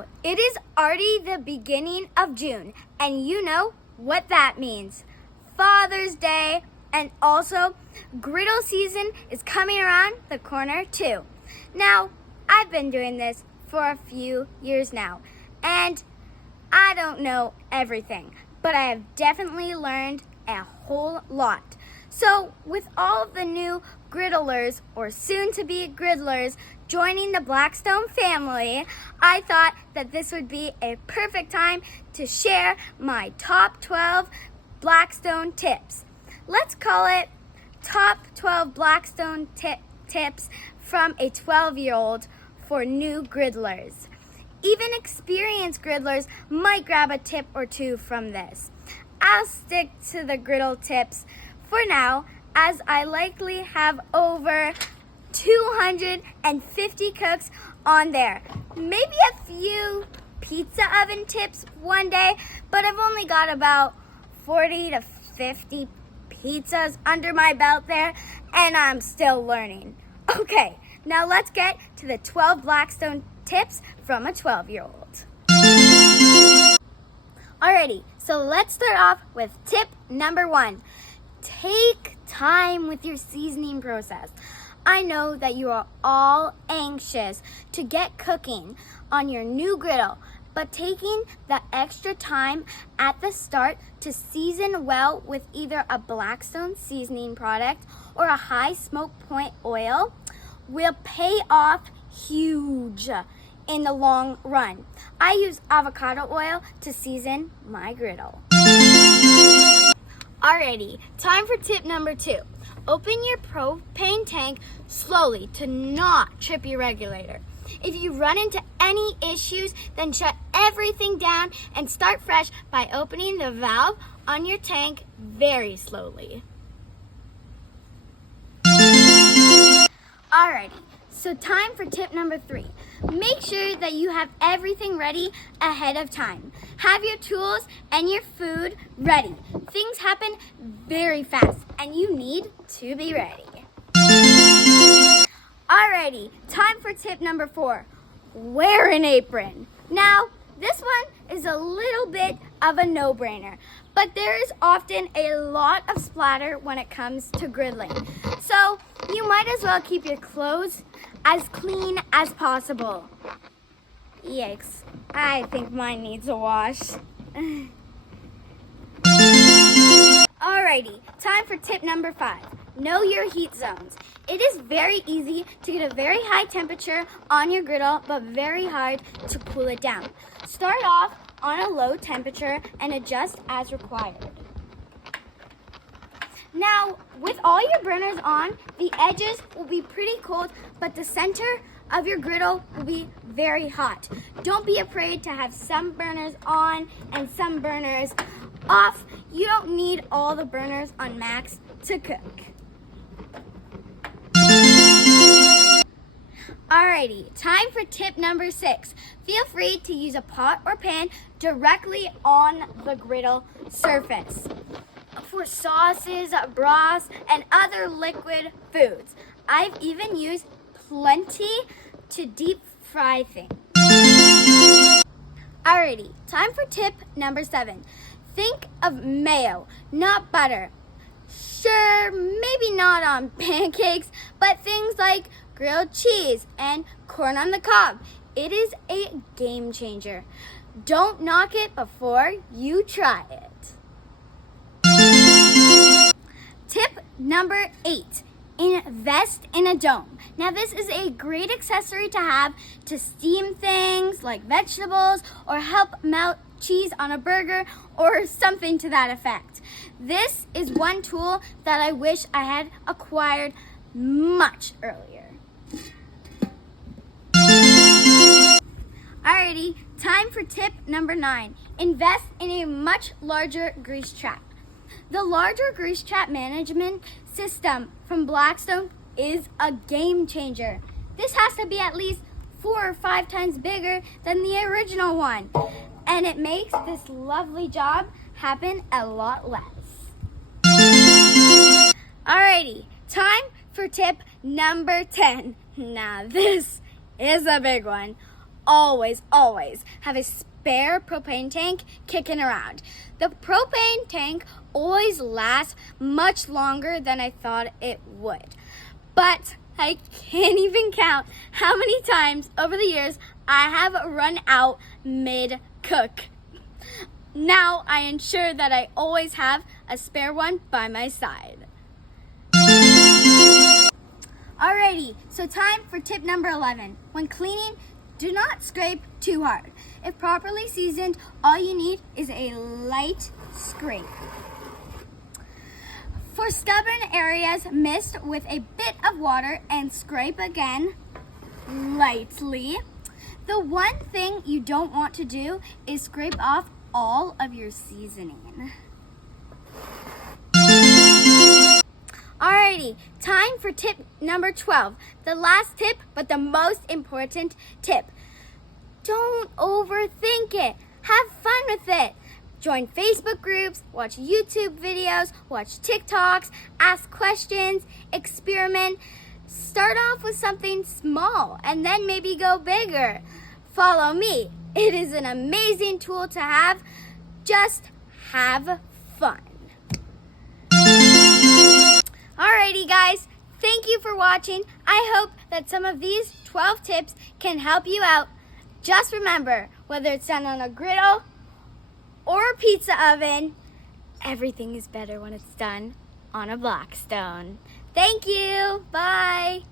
Wow, it is already the beginning of June, and you know what that means. Father's Day, and also griddle season is coming around the corner too. Now, I've been doing this for a few years now, and I don't know everything, but I have definitely learned a whole lot. So, with all of the new griddlers, or soon-to-be griddlers, joining the Blackstone family, I thought that this would be a perfect time to share my top 12 Blackstone tips. Let's call it Top 12 Blackstone Tips from a 12-year-old for new griddlers. Even experienced griddlers might grab a tip or two from this. I'll stick to the griddle tips for now, as I likely have over 250 cooks on there. Maybe a few pizza oven tips one day, but I've only got about 40 to 50 pizzas under my belt there, and I'm still learning. Okay, now let's get to the 12 Blackstone tips from a 12-year-old. Alrighty, so let's start off with tip number 1. Take time with your seasoning process. I know that you are all anxious to get cooking on your new griddle, but taking the extra time at the start to season well with either a Blackstone seasoning product or a high smoke point oil will pay off huge in the long run. I use avocado oil to season my griddle. Alrighty, time for tip number 2. Open your propane tank slowly to not trip your regulator. If you run into any issues, then shut everything down and start fresh by opening the valve on your tank very slowly. Alrighty, so time for tip number 3. Make sure that you have everything ready ahead of time. Have your tools and your food ready. Things happen very fast, and you need to be ready. Alrighty, time for tip number 4. Wear an apron. Now, this one is a little bit of a no-brainer, but there is often a lot of splatter when it comes to griddling. So, you might as well keep your clothes as clean as possible. Yikes, I think mine needs a wash. Alrighty, time for tip number 5. Know your heat zones. It is very easy to get a very high temperature on your griddle, but very hard to cool it down. Start off on a low temperature and adjust as required. Now, with all your burners on, the edges will be pretty cold, but the center of your griddle will be very hot. Don't be afraid to have some burners on and some burners off. You don't need all the burners on max to cook. Alrighty, time for tip number 6. Feel free to use a pot or pan directly on the griddle surface for sauces, broths, and other liquid foods. I've even used plenty to deep fry things. Alrighty, time for tip number 7. Think of mayo, not butter. Sure, maybe not on pancakes, but things like grilled cheese and corn on the cob. It is a game changer. Don't knock it before you try it. Tip number 8. Invest in a dome. Now, this is a great accessory to have to steam things like vegetables or help melt cheese on a burger or something to that effect. This is one tool that I wish I had acquired much earlier. Alrighty, time for tip number 9. Invest in a much larger grease trap. The larger grease trap management system from Blackstone is a game changer. This has to be at least 4 or 5 times bigger than the original one, and it makes this lovely job happen a lot less. Alrighty, time for tip number 10. Now this is a big one. always have a spare propane tank kicking around. The propane tank always lasts much longer than I thought it would. But I can't even count how many times over the years I have run out mid-cook. Now I ensure that I always have a spare one by my side. Alrighty, so time for tip number 11. When cleaning, do not scrape too hard. If properly seasoned, all you need is a light scrape. For stubborn areas, mist with a bit of water and scrape again lightly. The one thing you don't want to do is scrape off all of your seasoning. Alrighty, time for tip number 12. The last tip, but the most important tip. Don't overthink it. Have fun with it. Join Facebook groups, watch YouTube videos, watch TikToks, ask questions, experiment. Start off with something small and then maybe go bigger. Follow me. It is an amazing tool to have. Just have fun. Alrighty guys, thank you for watching. I hope that some of these 12 tips can help you out. Just remember, whether it's done on a griddle or a pizza oven, everything is better when it's done on a Blackstone. Thank you. Bye.